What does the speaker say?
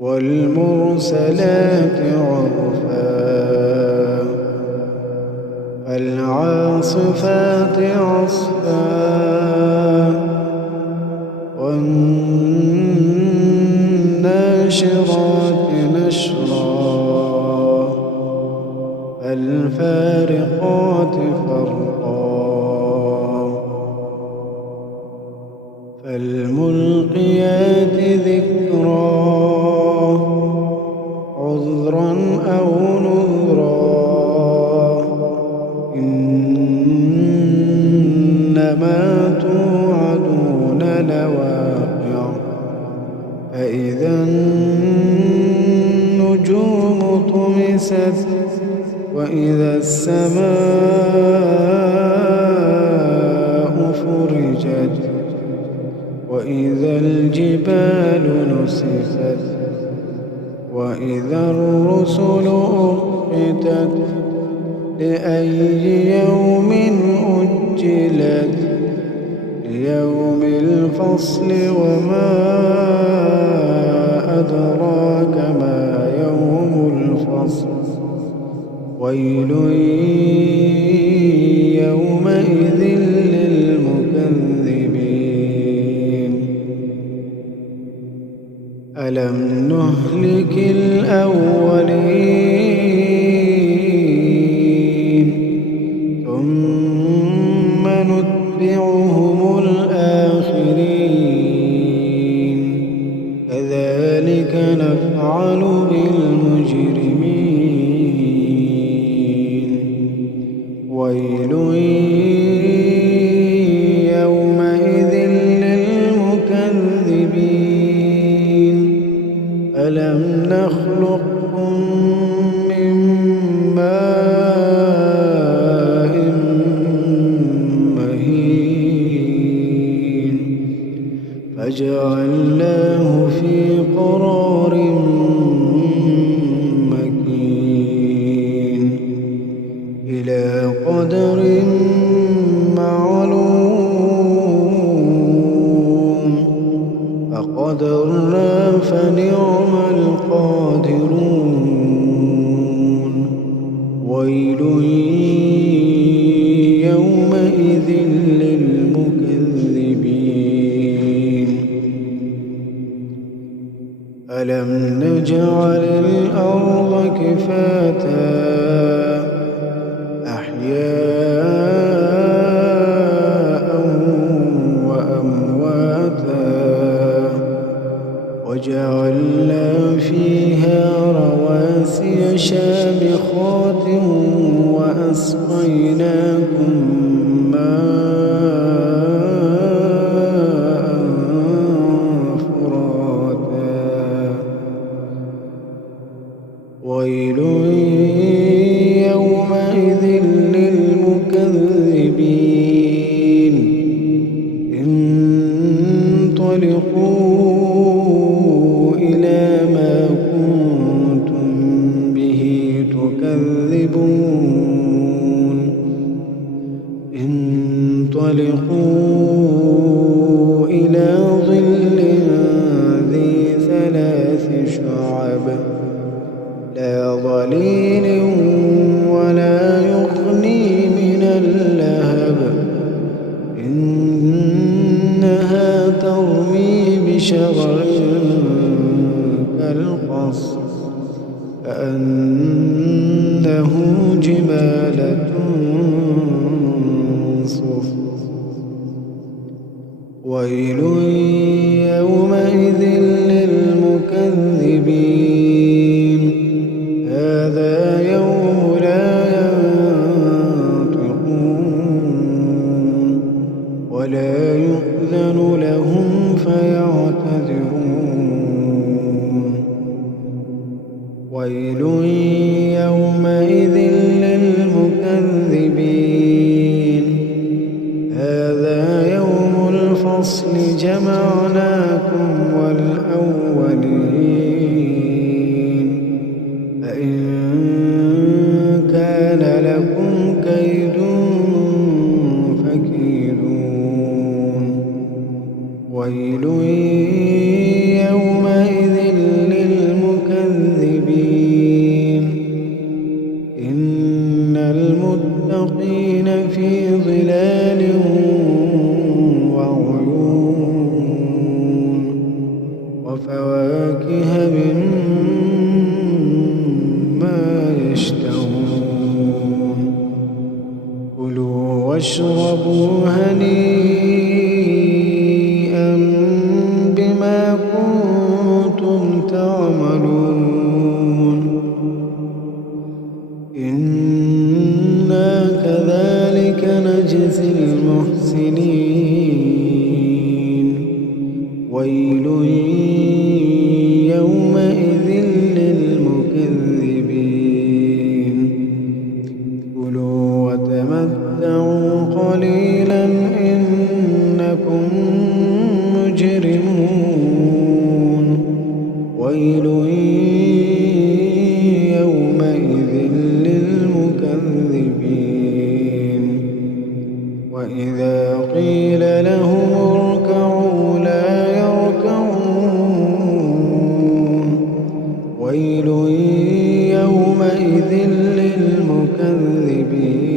والمرسلات عرفا فالعاصفات عصفا والناشرات نشرا فالفارقات فرقا فالملقيات ذكرا عذرا أو نذرا إنما توعدون لواقع فإذا النجوم طمست وإذا السماء فرجت وإذا الجبال نسفت وإذا الرسل أقتت لأي يوم أجلت ليوم الفصل وما أدراك ما يوم الفصل ويل يومئذ للمكذبين ألم نهلك الأولين ثم نتبعهم الآخرين كذلك نفعل بالمجرمين ويل يومئذ للمكذبين ألم نخلقكم من ماء مهين فجعلناه في قرار مكين إلى قدر معلوم فقدرنا فنعم القادرون ويل يومئذ للمكذبين ألم نجعل الأرض كفاتا أحياء وأمواتا وجعلنا فيها رواسي شامخات وأسقيناكم ماء فراتا ويل يومئذ للمكذبين انطلقوا إلى ما كنتم به تكذبون انطلقوا إلى ظل ذي ثلاث شعب لا ظليل ولا يغني من اللهب إنها ترمي بشرر كالقصر كأنه جمالة صفر ويل يومئذ للمكذبين هذا يوم لا ينطقون ولا يؤذن لهم فيعتذرون ويل يومئذ للمكذبين هذا يوم الفصل جمعناكم والأولين فإن كان لكم كيد فكيدون ويل يومئذ للمكذبين وفواكه مما يشتهون كلوا واشربوا هنيئا بما كنتم تعملون إنا كذلك نجزي المحسنين ويل يومئذ للمكذبين كلوا وتمتعوا قليلا إنكم مجرمون ويل يومئذ للمكذبين وإذا قيل لهم اركعوا لا يركعون ويل يومئذ للمكذبين